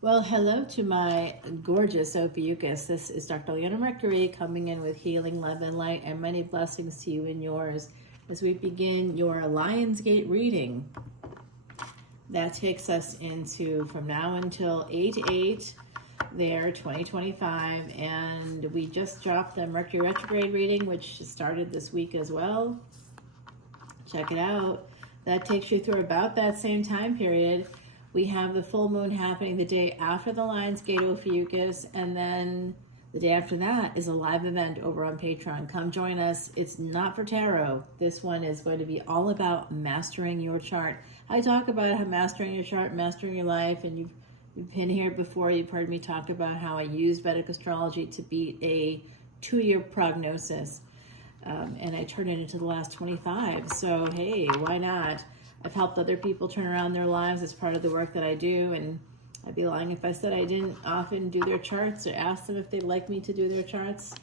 Well, hello to my gorgeous Ophiuchus. This is Dr. Leona Mercury coming in with healing, love, and light, and many blessings to you and yours as we begin your Lionsgate reading. That takes us into from now until 8/8 there, 2025, and we just dropped the Mercury retrograde reading, which started this week as well. Check it out. That takes you through about that same time period. We have the full moon happening the day after the Lionsgate Ophiuchus, and then the day after that is a live event over on Patreon. Come join us. It's not for tarot. This one is going to be all about mastering your chart. I talk about how mastering your chart, mastering your life, and you've been here before. You've heard me talk about how I use Vedic Astrology to beat a 2-year prognosis, and I turned it into the last 25. So hey, why not? I've helped other people turn around their lives as part of the work that I do, and I'd be lying if I said I didn't often do their charts or ask them if they'd like me to do their charts.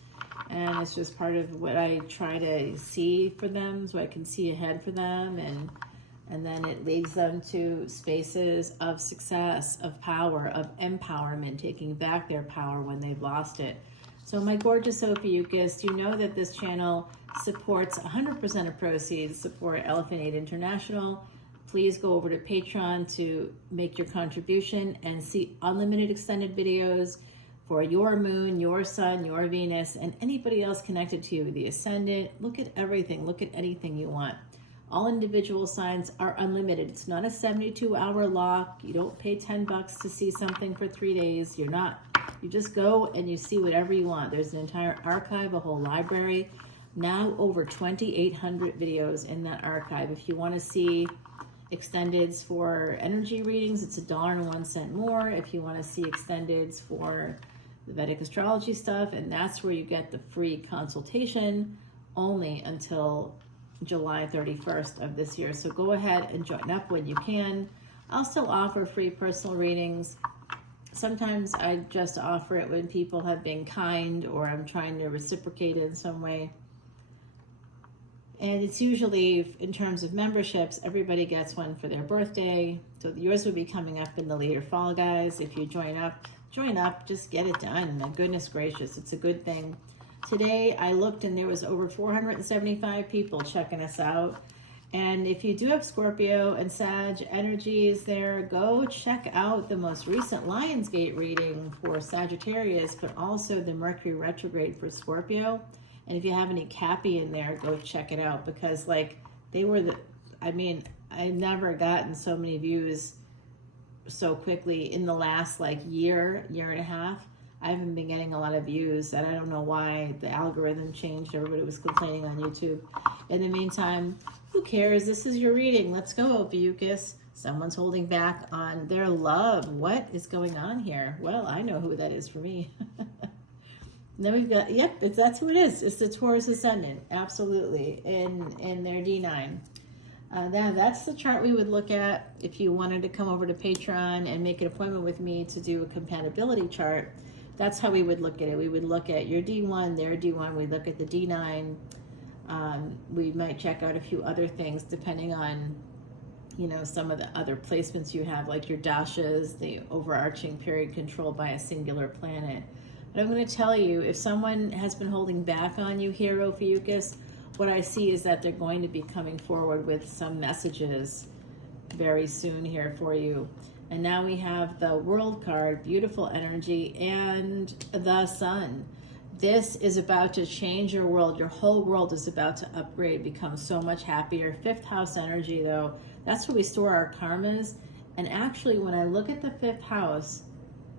And it's just part of what I try to see for them, so I can see ahead for them, and then it leads them to spaces of success, of power, of empowerment, taking back their power when they've lost it. So my gorgeous Ophiuchus, you know that this channel supports 100% of proceeds, support Elephant Aid International. Please go over to Patreon to make your contribution and see unlimited extended videos for your moon, your sun, your Venus, and anybody else connected to you, the Ascendant. Look at everything, look at anything you want. All individual signs are unlimited. It's not a 72-hour lock. You don't pay $10 to see something for 3 days. You just go and you see whatever you want. There's an entire archive, a whole library. Now over 2,800 videos in that archive. If you want to see extendeds for energy readings, it's $1.01 more. If you want to see extendeds for the Vedic astrology stuff, and that's where you get the free consultation only until July 31st of this year. So go ahead and join up when you can. I'll still offer free personal readings. Sometimes I just offer it when people have been kind or I'm trying to reciprocate in some way. And it's usually, in terms of memberships, everybody gets one for their birthday. So yours will be coming up in the later fall, guys. If you join up, just get it done. My goodness gracious, it's a good thing. Today I looked and there was over 475 people checking us out. And if you do have Scorpio and Sag energies there, go check out the most recent Lionsgate reading for Sagittarius, but also the Mercury retrograde for Scorpio. And if you have any Cappy in there, go check it out, because they were I've never gotten so many views so quickly in the last year and a half. I haven't been getting a lot of views, and I don't know why. The algorithm changed. Everybody was complaining on YouTube. In the meantime, who cares? This is your reading. Let's go, Ophiuchus. Someone's holding back on their love. What is going on here? Well, I know who that is for me. Then we've got, that's who it is. It's the Taurus Ascendant, absolutely, in their D9. That's the chart we would look at if you wanted to come over to Patreon and make an appointment with me to do a compatibility chart. That's how we would look at it. We would look at your D1, their D1. We'd look at the D9. We might check out a few other things depending on, some of the other placements you have, like your dashas, the overarching period controlled by a singular planet. But I'm going to tell you, if someone has been holding back on you here, Ophiuchus, what I see is that they're going to be coming forward with some messages very soon here for you. And now we have the World card, beautiful energy, and the Sun. This is about to change your world. Your whole world is about to upgrade, become so much happier. 5th house energy, though, that's where we store our karmas. And actually, when I look at the 5th house,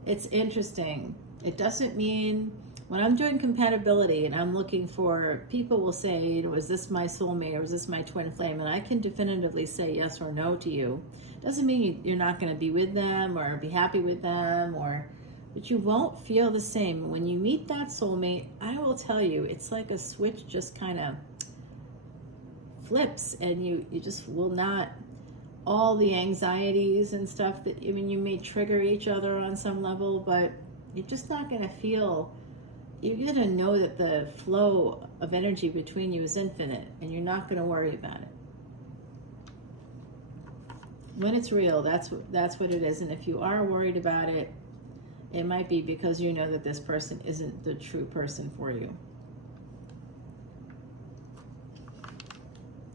it's interesting. It doesn't mean, when I'm doing compatibility and I'm looking for, people will say, is this my soulmate or is this my twin flame? And I can definitively say yes or no to you. Doesn't mean you're not going to be with them or be happy with them, but you won't feel the same. When you meet that soulmate, I will tell you, it's like a switch just kind of flips, and you just will not, all the anxieties and stuff that, you may trigger each other on some level, but you're just not going to feel, you're going to know that the flow of energy between you is infinite, and you're not going to worry about it. When it's real, that's what it is. And if you are worried about it, it might be because you know that this person isn't the true person for you.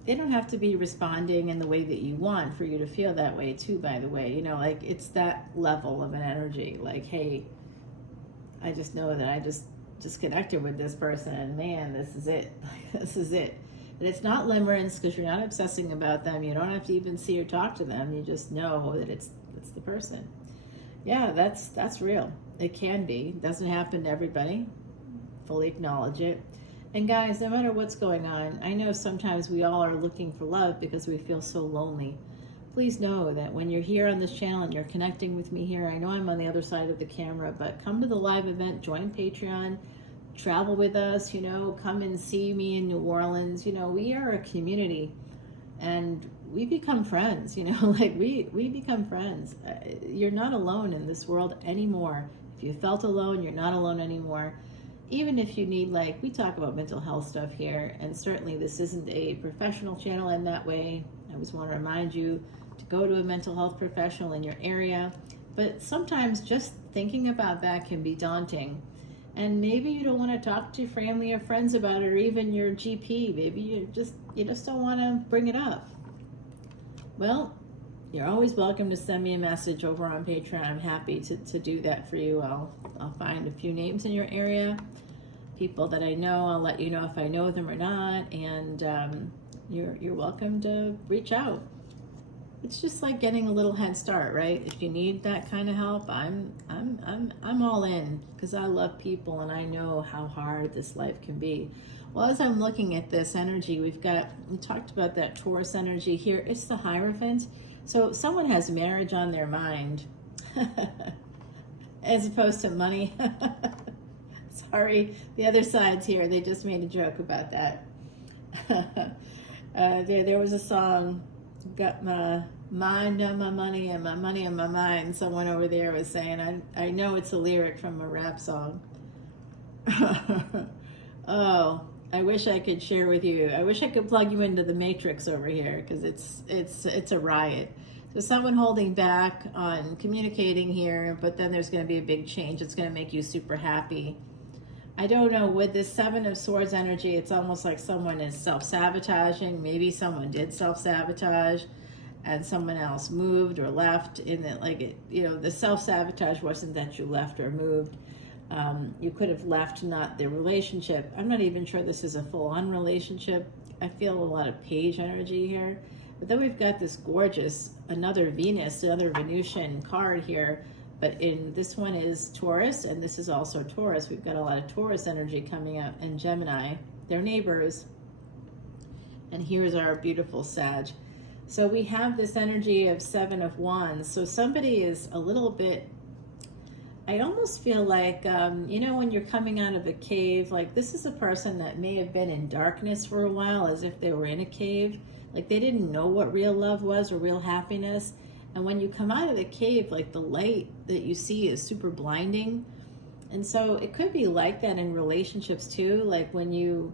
They don't have to be responding in the way that you want for you to feel that way too, by the way. You know, like, it's that level of an energy. Like, hey, I just know that I just connected with this person, and man, this is it. This is it. And it's not limerence, because you're not obsessing about them. You don't have to even see or talk to them. You just know that it's the person. Yeah, that's real. It can be. It doesn't happen to everybody. Fully acknowledge it. And guys, no matter what's going on, I know sometimes we all are looking for love because we feel so lonely. Please know that when you're here on this channel and you're connecting with me here, I know I'm on the other side of the camera, but come to the live event, join Patreon, travel with us, you know, come and see me in New Orleans. You know, we are a community, and we become friends, you know, like we become friends. You're not alone in this world anymore. If you felt alone, you're not alone anymore. Even if you need, like, we talk about mental health stuff here, and certainly this isn't a professional channel in that way. I always want to remind you to go to a mental health professional in your area. But sometimes just thinking about that can be daunting. And maybe you don't want to talk to family or friends about it, or even your GP. Maybe you just don't want to bring it up. Well, you're always welcome to send me a message over on Patreon. I'm happy to do that for you. I'll find a few names in your area, people that I know. I'll let you know if I know them or not, and you're welcome to reach out. It's just like getting a little head start, right? If you need that kind of help, I'm all in, because I love people and I know how hard this life can be. Well, as I'm looking at this energy, we talked about that Taurus energy here. It's the Hierophant. So someone has marriage on their mind as opposed to money. Sorry, the other side's here. They just made a joke about that. There was a song, got my mind on my money and my money on my mind. Someone over there was saying, I know it's a lyric from a rap song. Oh, I wish I could share with you. I wish I could plug you into the Matrix over here, because it's a riot. So someone holding back on communicating here, but then there's going to be a big change. It's going to make you super happy. I don't know, with this Seven of Swords energy, it's almost like someone is self-sabotaging. Maybe someone did self-sabotage and someone else moved or left. In it, like, it, you know, the self-sabotage wasn't that you left or moved. You could have left, not the relationship. I'm not even sure this is a full-on relationship. I feel a lot of page energy here. But then we've got this gorgeous, another Venus, another Venusian card here. But in this one is Taurus, and this is also Taurus. We've got a lot of Taurus energy coming out, and Gemini. They're neighbors. And here's our beautiful Sag. So we have this energy of Seven of Wands. So somebody is a little bit, I almost feel like, you know, when you're coming out of a cave, like this is a person that may have been in darkness for a while, as if they were in a cave. Like they didn't know what real love was or real happiness. And when you come out of the cave, like the light that you see is super blinding. And so it could be like that in relationships too. Like when you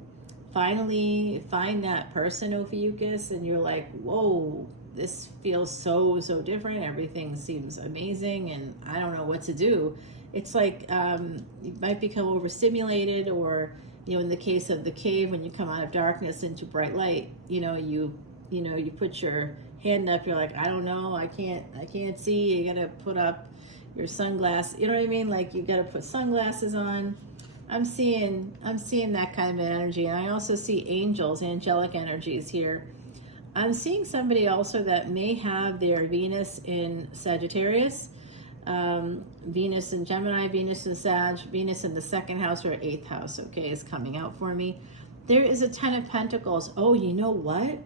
finally find that person, Ophiuchus, and you're like, whoa, this feels so different. Everything seems amazing and I don't know what to do. It's like you might become overstimulated, or, you know, in the case of the cave, when you come out of darkness into bright light, you put your hand up, you're like, I don't know, I can't see. You gotta put up your sunglasses, you know what I mean? Like you gotta put sunglasses on. I'm seeing that kind of energy. And I also see angels, angelic energies here. I'm seeing somebody also that may have their Venus in Sagittarius, Venus in Gemini, Venus in Sag, Venus in the second house or eighth house, okay, is coming out for me. There is a Ten of Pentacles. Oh, you know what?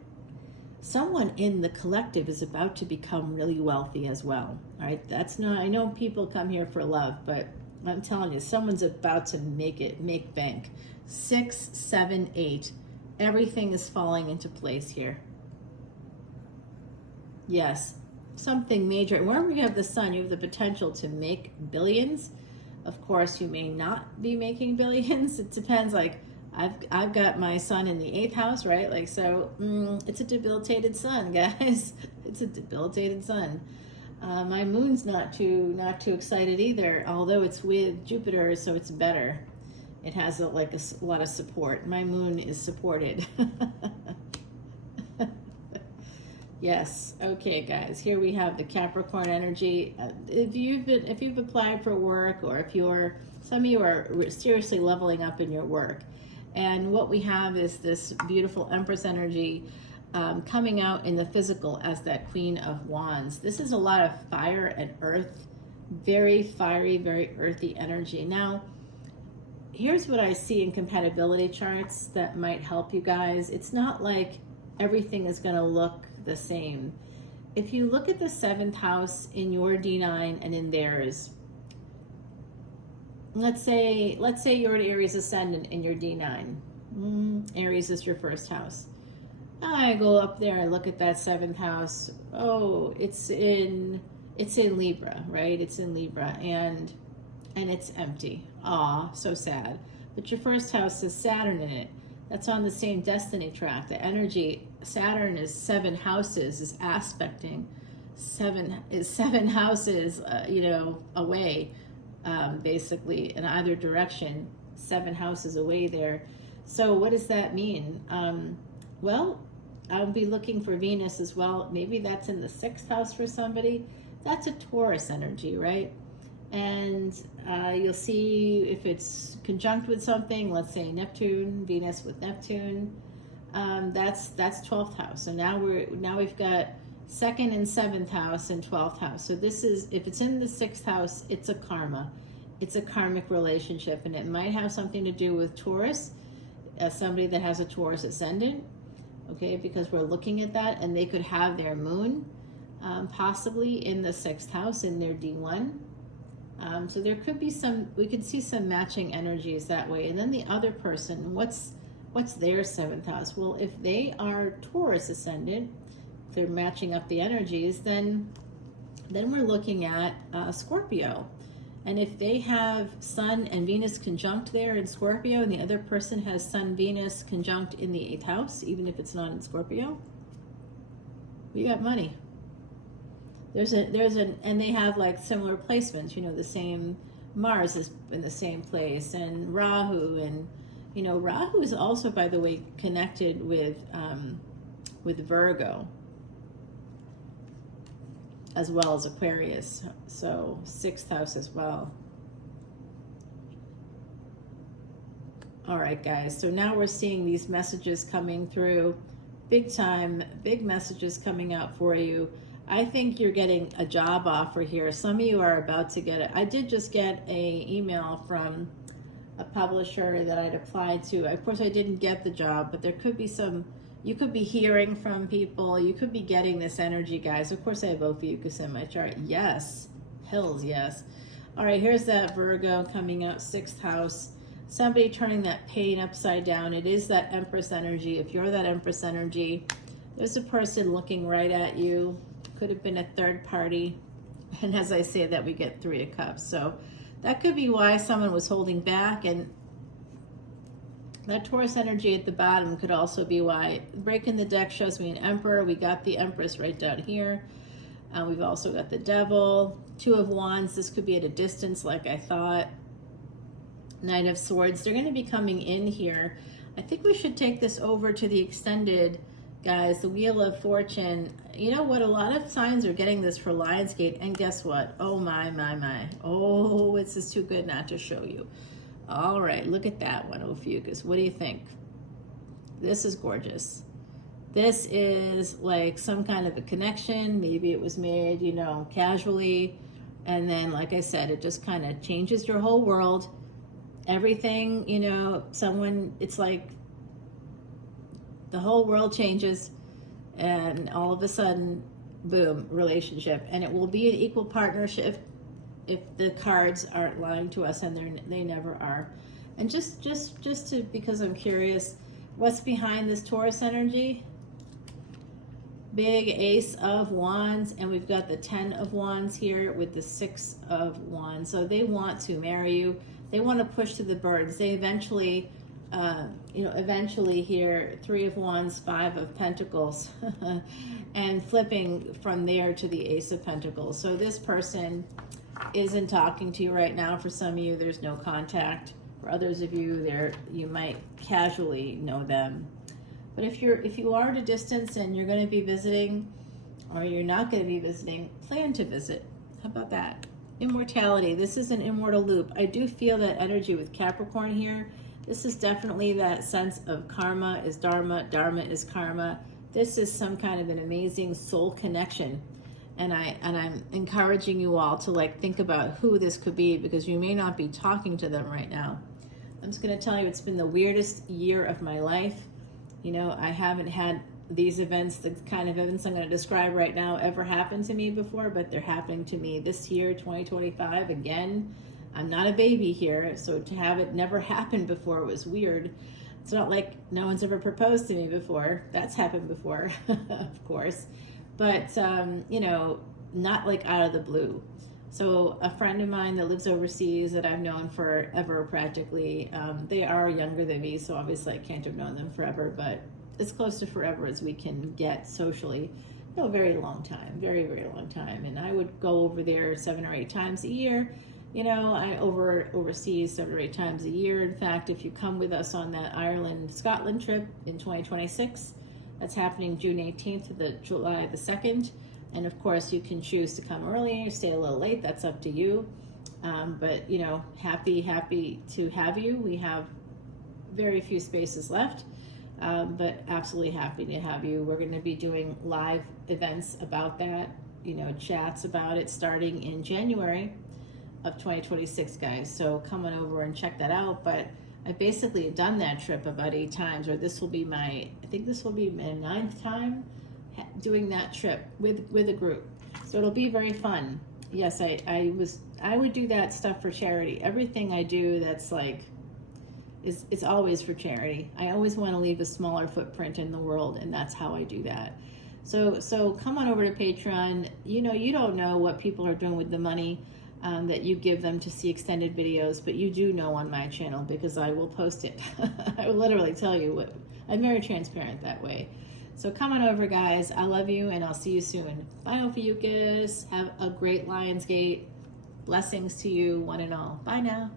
Someone in the collective is about to become really wealthy as well. All right, that's not, I know people come here for love, but I'm telling you, someone's about to make bank. 6, 7, 8. Everything is falling into place here. Yes, something major. And wherever you have the sun, you have the potential to make billions. Of course, you may not be making billions. It depends. Like, I've got my sun in the 8th house, right? Like, so it's a debilitated sun, guys. It's a debilitated sun. My moon's not too excited either, although it's with Jupiter, so it's better. It has a lot of support. My moon is supported. Yes. Okay, guys. Here we have the Capricorn energy. If you've applied for work, or if some of you are seriously leveling up in your work, and what we have is this beautiful Empress energy coming out in the physical as that Queen of Wands. This is a lot of fire and earth, very fiery, very earthy energy. Now, here's what I see in compatibility charts that might help you guys. It's not like everything is going to look the same. If you look at the 7th house in your D9 and in theirs, let's say you're an Aries ascendant in your D9. Aries is your first house. I go up there and look at that 7th house. Oh, it's in Libra, right? It's in Libra, and it's empty. Aw, so sad. But your first house has Saturn in it. That's on the same destiny track. The energy, Saturn is 7 houses, is aspecting seven houses, away, basically in either direction, 7 houses away there. So what does that mean? Well, I'll be looking for Venus as well. Maybe that's in the 6th house for somebody. That's a Taurus energy, right? And you'll see if it's conjunct with something, let's say Neptune, Venus with Neptune, that's 12th house. So now we've got 2nd and 7th house and 12th house. So this is, if it's in the 6th house, it's a karma. It's a karmic relationship, and it might have something to do with Taurus, somebody that has a Taurus ascendant, okay, because we're looking at that, and they could have their moon possibly in the 6th house in their D1. So there could be we could see some matching energies that way. And then the other person, what's their 7th house? Well, if they are Taurus ascendant, if they're matching up the energies, then we're looking at Scorpio. And if they have Sun and Venus conjunct there in Scorpio, and the other person has Sun, Venus conjunct in the 8th house, even if it's not in Scorpio, we got money. And they have like similar placements, the same, Mars is in the same place, and Rahu, and Rahu is also, by the way, connected with Virgo as well as Aquarius, so 6th house as well. All right, guys, so now we're seeing these messages coming through big time, big messages coming out for you. I think you're getting a job offer here. Some of you are about to get it. I did just get a email from a publisher that I'd applied to. Of course, I didn't get the job, but there could be you could be hearing from people. You could be getting this energy, guys. Of course, I have Ophiuchus in my chart. Yes. Hells yes. All right, here's that Virgo coming out, 6th house. Somebody turning that pain upside down. It is that Empress energy. If you're that Empress energy, there's a person looking right at you. Could have been a third party. And as I say that, we get 3 of Cups. So that could be why someone was holding back. And that Taurus energy at the bottom could also be why. Breaking the deck shows me an Emperor. We got the Empress right down here. We've also got the Devil. 2 of Wands. This could be at a distance like I thought. Knight of Swords. They're going to be coming in here. I think we should take this over to the extended, guys. The Wheel of Fortune. You know what? A lot of signs are getting this for Lionsgate. And guess what? Oh, my. Oh, this is too good not to show you. All right, look at that one, Ophiuchus. What do you think? This is gorgeous. This is like some kind of a connection. Maybe it was made, casually. And then, like I said, it just kind of changes your whole world. Everything, it's like the whole world changes. And all of a sudden, boom, relationship. And it will be an equal partnership if the cards aren't lying to us, and they never are. And just to, because I'm curious, what's behind this Taurus energy? Big Ace of Wands, and we've got the 10 of Wands here with the 6 of Wands. So they want to marry you. They want to push to the birds. They eventually here, 3 of Wands, 5 of Pentacles. and flipping from there to the Ace of Pentacles. So this person isn't talking to you right now. For some of you, there's no contact. For others of you, you might casually know them. But if you are at a distance and you're going to be visiting, or you're not going to be visiting, plan to visit. How about that? Immortality. This is an immortal loop. I do feel that energy with Capricorn here. This is definitely that sense of karma is dharma, dharma is karma. This is some kind of an amazing soul connection. And I'm encouraging you all to like think about who this could be, because you may not be talking to them right now. I'm just going to tell you, it's been the weirdest year of my life. You know, I haven't had these events, the kind of events I'm going to describe right now, ever happened to me before, but they're happening to me this year, 2025. Again, I'm not a baby here, so to have it never happened before was weird. It's not like no one's ever proposed to me before. That's happened before, of course. But, you know, not like out of the blue. So a friend of mine that lives overseas that I've known forever practically, they are younger than me, so obviously I can't have known them forever, but as close to forever as we can get socially. No, very long time, very, very long time. And I would go over there 7 or 8 times a year. You know, I overseas 7 or 8 times a year. In fact, if you come with us on that Ireland-Scotland trip in 2026, that's happening June 18th to July the 2nd. And of course, you can choose to come early or stay a little late. That's up to you. But, you know, happy to have you. We have very few spaces left, but absolutely happy to have you. We're going to be doing live events about that, you know, chats about it starting in January of 2026, guys. So come on over and check that out. But I basically done that trip about 8 times, or this will be I think this will be my 9th time doing that trip with a group. So it'll be very fun. Yes, I would do that stuff for charity. Everything I do that's like, it's always for charity. I always want to leave a smaller footprint in the world, and that's how I do that. So come on over to Patreon. You know, you don't know what people are doing with the money that you give them to see extended videos, but you do know on my channel, because I will post it. I will literally tell you what. I'm very transparent that way. So come on over, guys. I love you, and I'll see you soon. Bye, Ophiuchus. Have a great Lionsgate. Blessings to you, one and all. Bye now.